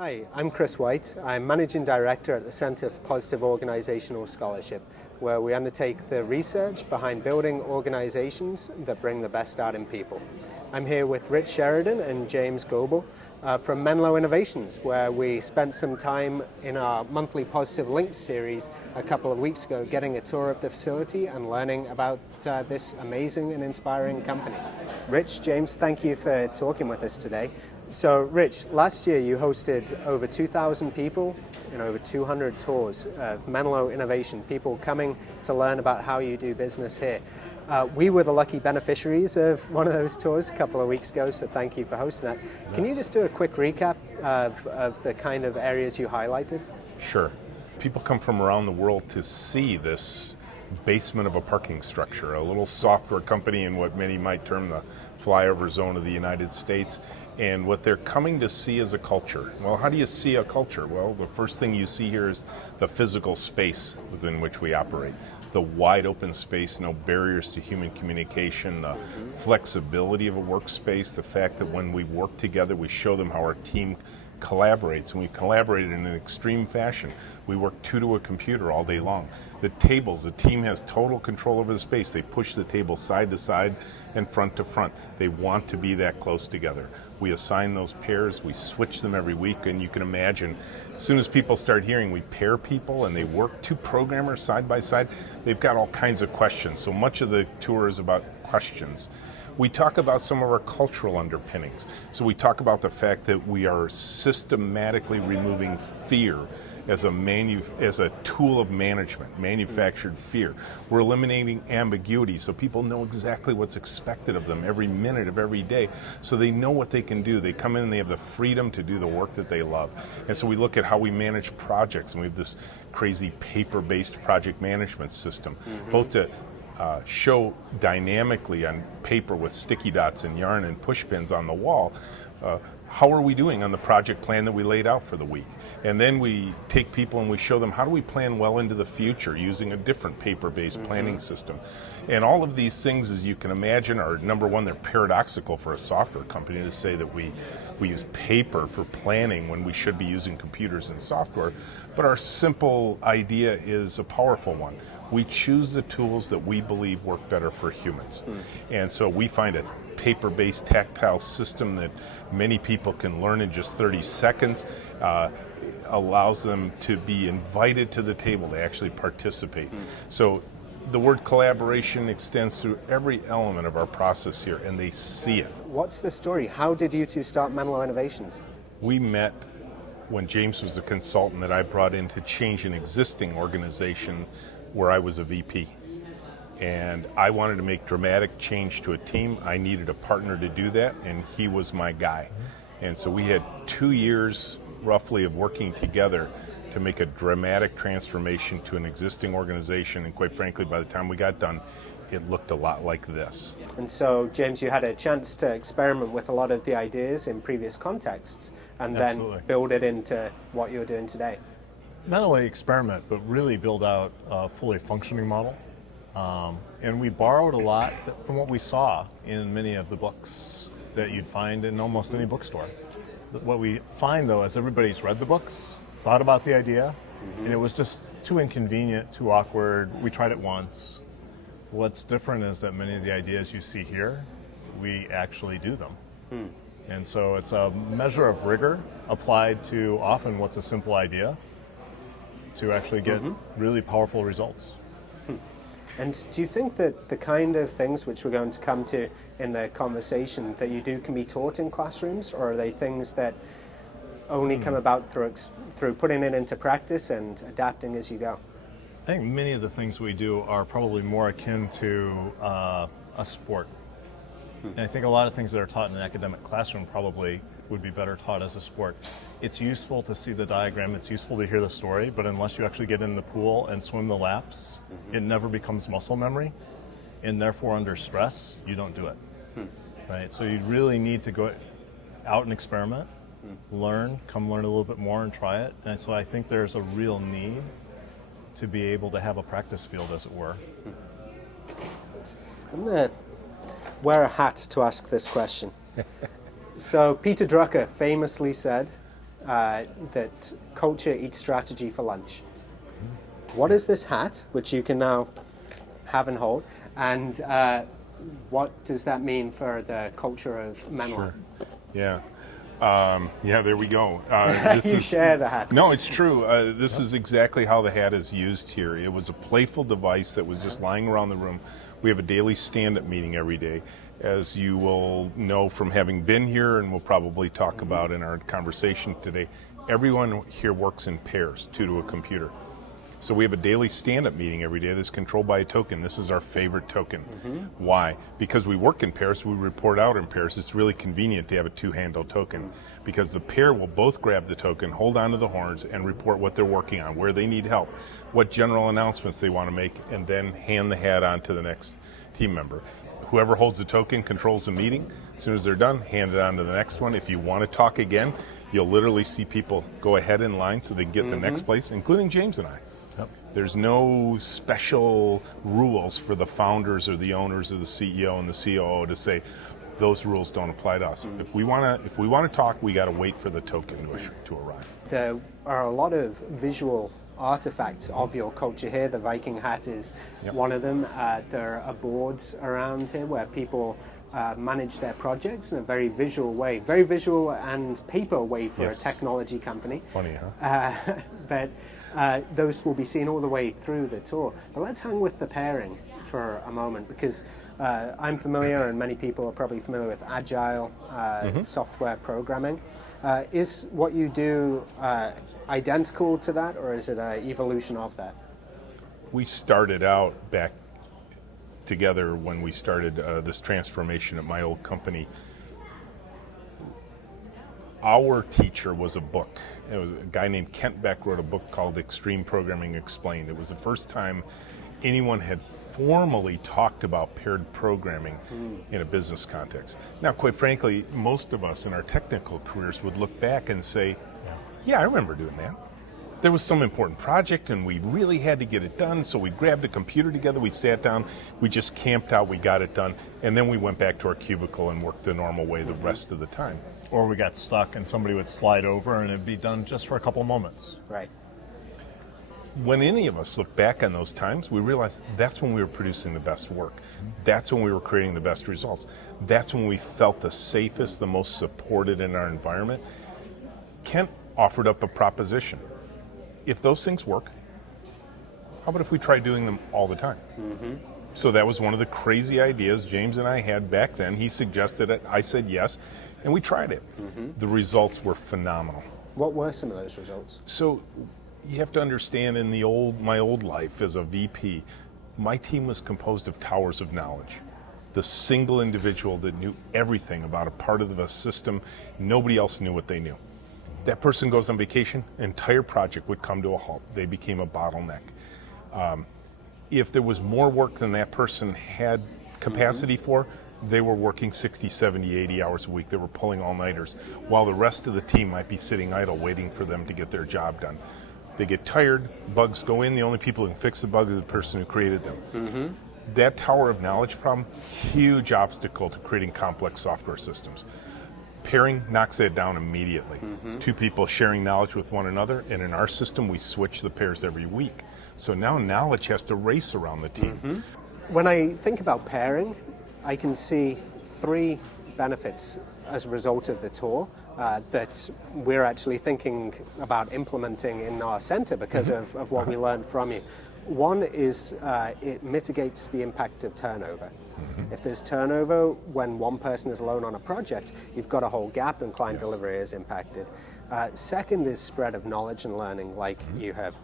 Hi, I'm Chris White. I'm Managing Director at the Centre for Positive Organisational Scholarship, where we undertake the research behind building organisations that bring the best out in people. I'm here with Rich Sheridan and James Gobel from Menlo Innovations, where we spent some time in our monthly Positive Links series a couple of weeks ago getting a tour of the facility and learning about this amazing and inspiring company. Rich, James, thank you for talking with us today. So, Rich, last year you hosted over 2,000 people in over 200 tours of Menlo Innovation, people coming to learn about how you do business here. We were the lucky beneficiaries of one of those tours a couple of weeks ago, so thank you for hosting that. Can you just do a quick recap of the kind of areas you highlighted? Sure. People come from around the world to see this basement of a parking structure, a little software company in what many might term the flyover zone of the United States. And what they're coming to see is a culture. Well, how do you see a culture? Well, the first thing you see here is the physical space within which we operate. The wide open space, no barriers to human communication, the flexibility of a workspace, the fact that when we work together, we show them how our team collaborates, and we collaborate in an extreme fashion. We work two to a computer all day long. The tables, the team has total control over the space. They push the tables side to side and front to front. They want to be that close together. We assign those pairs, we switch them every week, and you can imagine, as soon as people start hearing we pair people and they work two programmers side by side, they've got all kinds of questions. So much of the tour is about questions. We talk about some of our cultural underpinnings. So we talk about the fact that we are systematically removing fear as a tool of management, manufactured fear. We're eliminating ambiguity so people know exactly what's expected of them every minute of every day, so they know what they can do. They come in and they have the freedom to do the work that they love. And so we look at how we manage projects, and we have this crazy paper-based project management system, both to show dynamically on paper with sticky dots and yarn and push pins on the wall, how are we doing on the project plan that we laid out for the week? And then we take people and we show them how do we plan well into the future using a different paper-based planning system. And all of these things, as you can imagine, are, number one, they're paradoxical for a software company to say that we use paper for planning when we should be using computers and software. But our simple idea is a powerful one. We choose the tools that we believe work better for humans. And so we find a paper-based tactile system that many people can learn in just 30 seconds, allows them to be invited to the table to actually participate. So the word collaboration extends through every element of our process here, and they see it. What's the story? How did you two start Menlo Innovations? We met when James was a consultant that I brought in to change an existing organization where I was a VP. And I wanted to make dramatic change to a team. I needed a partner to do that, and he was my guy. And so we had 2 years roughly of working together to make a dramatic transformation to an existing organization, and quite frankly, by the time we got done, it looked a lot like this. And so, James, you had a chance to experiment with a lot of the ideas in previous contexts and then build it into what you're doing today. Not only experiment, but really build out a fully functioning model. And we borrowed a lot from what we saw in many of the books that you'd find in almost any bookstore. What we find, though, is everybody's read the books, thought about the idea, and it was just too inconvenient, too awkward. We tried it once. What's different is that many of the ideas you see here, we actually do them. And so it's a measure of rigor applied to often what's a simple idea to actually get really powerful results. And do you think that the kind of things which we're going to come to in the conversation that you do can be taught in classrooms, or are they things that only come about through putting it into practice and adapting as you go? I think many of the things we do are probably more akin to a sport. And I think a lot of things that are taught in an academic classroom probably would be better taught as a sport. It's useful to see the diagram, it's useful to hear the story, but unless you actually get in the pool and swim the laps, it never becomes muscle memory, and therefore under stress, you don't do it. Right? So you really need to go out and experiment, learn a little bit more and try it. And so I think there's a real need to be able to have a practice field, as it were. I'm going to wear a hat to ask this question. So Peter Drucker famously said, that culture eats strategy for lunch. What is this hat, which you can now have and hold, and what does that mean for the culture of Menlo? Sure. Yeah. There we go. Share the hat. No, it's true. This is exactly how the hat is used here. It was a playful device that was just lying around the room. We have a daily stand-up meeting every day. As you will know from having been here, and we'll probably talk about in our conversation today, everyone here works in pairs, 2 to a computer. So we have a daily stand-up meeting every day that's controlled by a token. This is our favorite token. Why? Because we work in pairs, we report out in pairs. It's really convenient to have a 2-handle token because the pair will both grab the token, hold onto the horns, and report what they're working on, where they need help, what general announcements they want to make, and then hand the hat on to the next team member. Whoever holds the token controls the meeting. As soon as they're done, hand it on to the next one. If you want to talk again, you'll literally see people go ahead in line so they get in the next place, including James and I. Yep. There's no special rules for the founders or the owners or the CEO and the COO to say those rules don't apply to us. If we want to talk, we got to wait for the token to arrive. There are a lot of visual artifacts of your culture here. The Viking hat is one of them. There are boards around here where people manage their projects in a very visual way, very visual and paper way for a technology company. Funny, huh? But those will be seen all the way through the tour. But let's hang with the pairing for a moment, because I'm familiar, and many people are probably familiar with agile software programming. Is what you do identical to that, or is it an evolution of that? We started out back together when we started this transformation at my old company. Our teacher was a book. It was a guy named Kent Beck wrote a book called Extreme Programming Explained. It was the first time anyone had formally talked about paired programming in a business context. Now, quite frankly, most of us in our technical careers would look back and say, yeah, I remember doing that. There was some important project and we really had to get it done, so we grabbed a computer together, we sat down, we just camped out, we got it done, and then we went back to our cubicle and worked the normal way the rest of the time. Or we got stuck and somebody would slide over and it'd be done just for a couple moments. Right. When any of us look back on those times, we realize that's when we were producing the best work. That's when we were creating the best results. That's when we felt the safest, the most supported in our environment. Kent offered up a proposition. If those things work, how about if we try doing them all the time? So that was one of the crazy ideas James and I had back then. He suggested it, I said yes, and we tried it. The results were phenomenal. What were some of those results? So you have to understand, in my old life as a VP, my team was composed of towers of knowledge. The single individual that knew everything about a part of the system, nobody else knew what they knew. That person goes on vacation, entire project would come to a halt. They became a bottleneck. If there was more work than that person had capacity for, they were working 60, 70, 80 hours a week. They were pulling all-nighters, while the rest of the team might be sitting idle waiting for them to get their job done. They get tired, bugs go in, the only people who can fix the bug is the person who created them. That tower of knowledge problem, huge obstacle to creating complex software systems. Pairing knocks that down immediately. Two people sharing knowledge with one another, and in our system we switch the pairs every week. So now knowledge has to race around the team. When I think about pairing, I can see 3 benefits as a result of the tour that we're actually thinking about implementing in our center because of what we learned from you. One is it mitigates the impact of turnover. If there's turnover when one person is alone on a project, you've got a whole gap and client delivery is impacted. Second is spread of knowledge and learning, like you have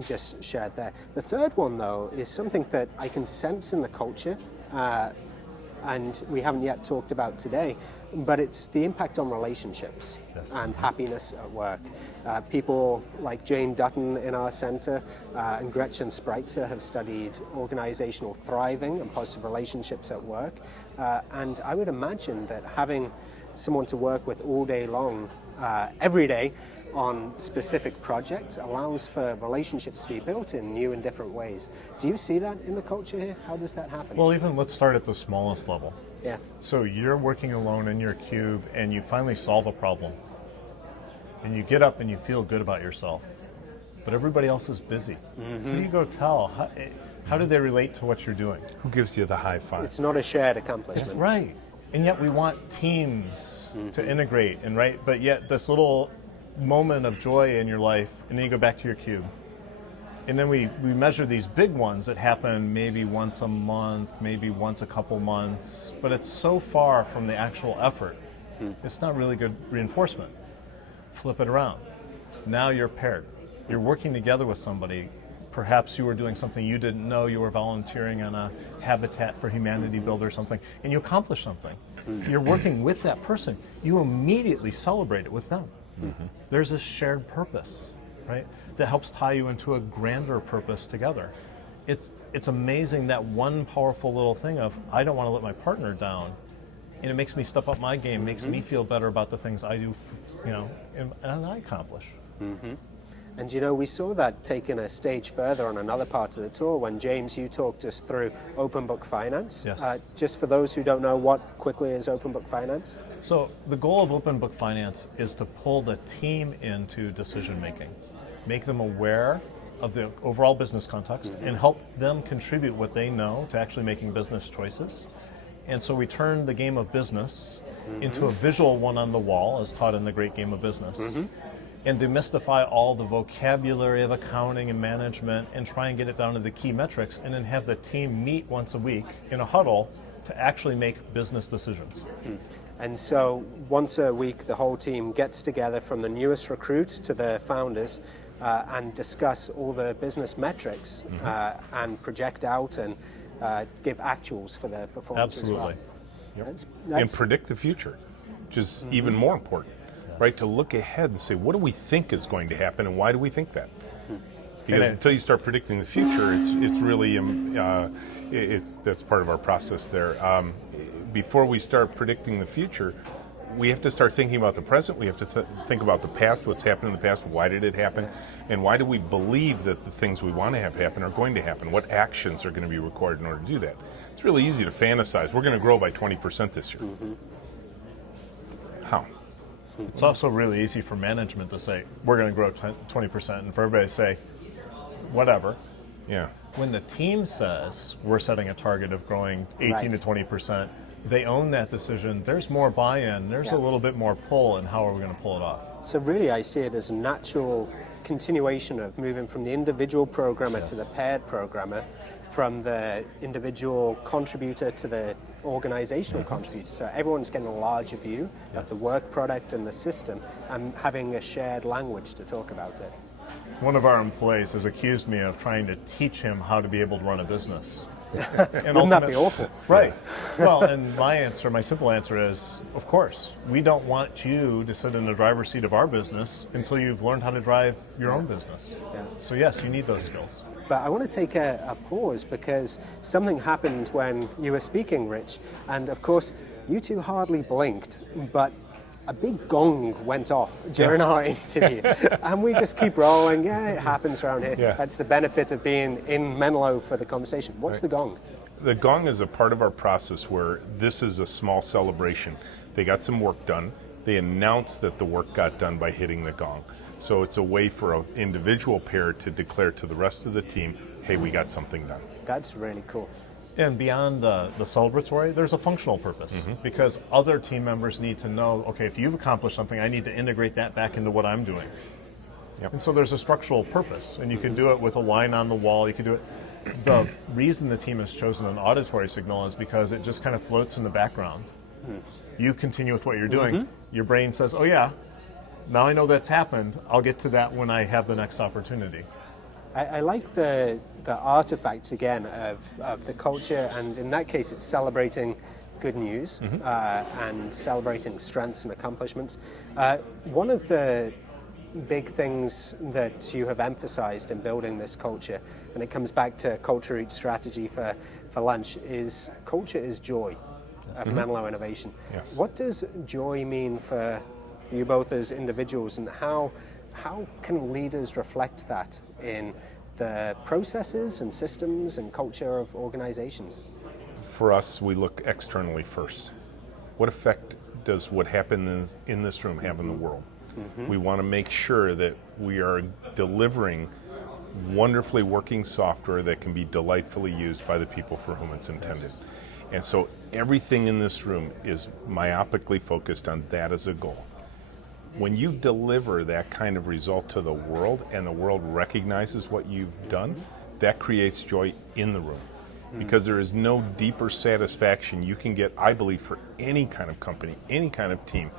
just shared there. The third one, though, is something that I can sense in the culture, and we haven't yet talked about today, but it's the impact on relationships and happiness at work. People like Jane Dutton in our center and Gretchen Spreitzer have studied organizational thriving and positive relationships at work. And I would imagine that having someone to work with all day long, every day, on specific projects allows for relationships to be built in new and different ways. Do you see that in the culture here? How does that happen? Well, even let's start at the smallest level. Yeah. So you're working alone in your cube and you finally solve a problem. and you get up and you feel good about yourself, but everybody else is busy. Who do you go tell? How do they relate to what you're doing? Who gives you the high five? It's not a shared accomplishment. That's right. And yet we want teams to integrate, and right, but yet this little moment of joy in your life, and then you go back to your cube. And then we measure these big ones that happen maybe once a month, maybe once a couple months, but it's so far from the actual effort. It's not really good reinforcement. Flip it around. Now you're paired. You're working together with somebody. Perhaps you were doing something you didn't know. You were volunteering on a Habitat for Humanity build or something, and you accomplished something. You're working with that person. You immediately celebrate it with them. There's a shared purpose, right, that helps tie you into a grander purpose together. It's amazing that one powerful little thing of, I don't want to let my partner down, and it makes me step up my game, makes me feel better about the things I do, and I accomplish. And we saw that taken a stage further on another part of the tour when, James, you talked us through open book finance. Yes. Just for those who don't know, what quickly is open book finance? So the goal of open book finance is to pull the team into decision making, make them aware of the overall business context, and help them contribute what they know to actually making business choices. And so we turn the game of business into a visual one on the wall, as taught in the Great Game of Business, and demystify all the vocabulary of accounting and management and try and get it down to the key metrics, and then have the team meet once a week in a huddle to actually make business decisions. And so once a week, the whole team gets together, from the newest recruits to the founders, and discuss all the business metrics and project out and give actuals for their performance as well. Absolutely. And predict the future, which is even more important, right? To look ahead and say, what do we think is going to happen, and why do we think that? Because until you start predicting the future, it's really that's part of our process there. Before we start predicting the future, we have to start thinking about the present. We have to think about the past, what's happened in the past, why did it happen, and why do we believe that the things we want to have happen are going to happen? What actions are going to be required in order to do that? It's really easy to fantasize. We're going to grow by 20% this year. How? It's also really easy for management to say, we're going to grow 20%, and for everybody to say, whatever. Yeah. When the team says, we're setting a target of growing 18 to 20%, they own that decision. There's more buy-in. There's a little bit more pull, and how are we going to pull it off? So really, I see it as a natural continuation of moving from the individual programmer to the paired programmer, from the individual contributor to the organizational contributor. So everyone's getting a larger view of the work product and the system, and having a shared language to talk about it. One of our employees has accused me of trying to teach him how to be able to run a business. And wouldn't that be awful? Right. Well, and my simple answer is, of course, we don't want you to sit in the driver's seat of our business until you've learned how to drive your own business. So yes, you need those skills. But I want to take a pause, because something happened when you were speaking, Rich, and of course, you two hardly blinked, but a big gong went off during our interview, and we just keep rolling. Yeah, it happens around here. Yeah. That's the benefit of being in Menlo for the conversation. What's the gong? The gong is a part of our process where this is a small celebration. They got some work done. They announce that the work got done by hitting the gong. So it's a way for an individual pair to declare to the rest of the team, hey, we got something done. That's really cool. And beyond the celebratory, there's a functional purpose, because other team members need to know, okay, if you've accomplished something, I need to integrate that back into what I'm doing. And so there's a structural purpose, and you can do it with a line on the wall. You can do it. The reason the team has chosen an auditory signal is because it just kind of floats in the background. You continue with what you're doing. Your brain says, oh yeah, now I know that's happened. I'll get to that when I have the next opportunity. I like the artifacts again of the culture, and in that case it's celebrating good news and celebrating strengths and accomplishments. One of the big things that you have emphasized in building this culture, and it comes back to Culture Eats strategy for lunch, is culture is joy at Menlo Innovation. What does joy mean for you both as individuals, and how can leaders reflect that in the processes and systems and culture of organizations? For us, we look externally first. What effect does what happens in this room have in the world? We want to make sure that we are delivering wonderfully working software that can be delightfully used by the people for whom it's intended. And so everything in this room is myopically focused on that as a goal. When you deliver that kind of result to the world and the world recognizes what you've done, that creates joy in the room. Because there is no deeper satisfaction you can get, I believe, for any kind of company, any kind of team,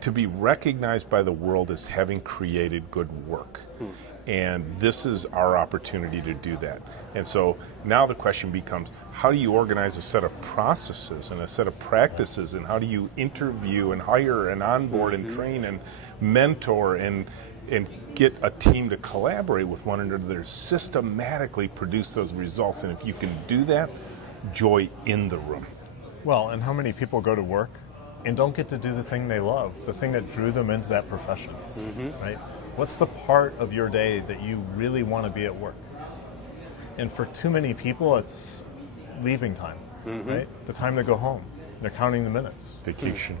to be recognized by the world as having created good work. And this is our opportunity to do that. And so now the question becomes, how do you organize a set of processes and a set of practices, and how do you interview and hire and onboard and train and mentor and get a team to collaborate with one another to systematically produce those results? And if you can do that, joy in the room. Well, and how many people go to work and don't get to do the thing they love, the thing that drew them into that profession, right? What's the part of your day that you really want to be at work? And for too many people, it's leaving time, right? The time to go home. They're counting the minutes. Vacation.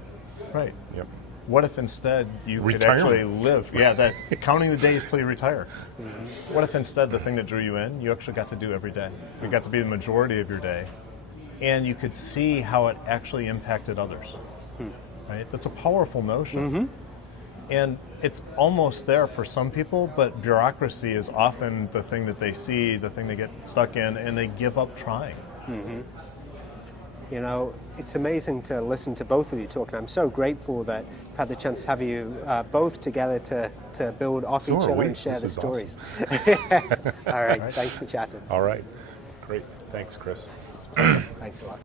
Right. Yep. What if instead you could Retirement. actually live? Yeah, that counting the days till you retire. What if instead the thing that drew you in, you actually got to do every day? You got to be the majority of your day, and you could see how it actually impacted others. Right? That's a powerful notion. And it's almost there for some people, but bureaucracy is often the thing that they see, the thing they get stuck in, and they give up trying. You know, it's amazing to listen to both of you talk, and I'm so grateful that I've had the chance to have you both together to build off each other and share This the is stories. All right, thanks for chatting. All right. Great. Thanks, Chris. Thanks a lot.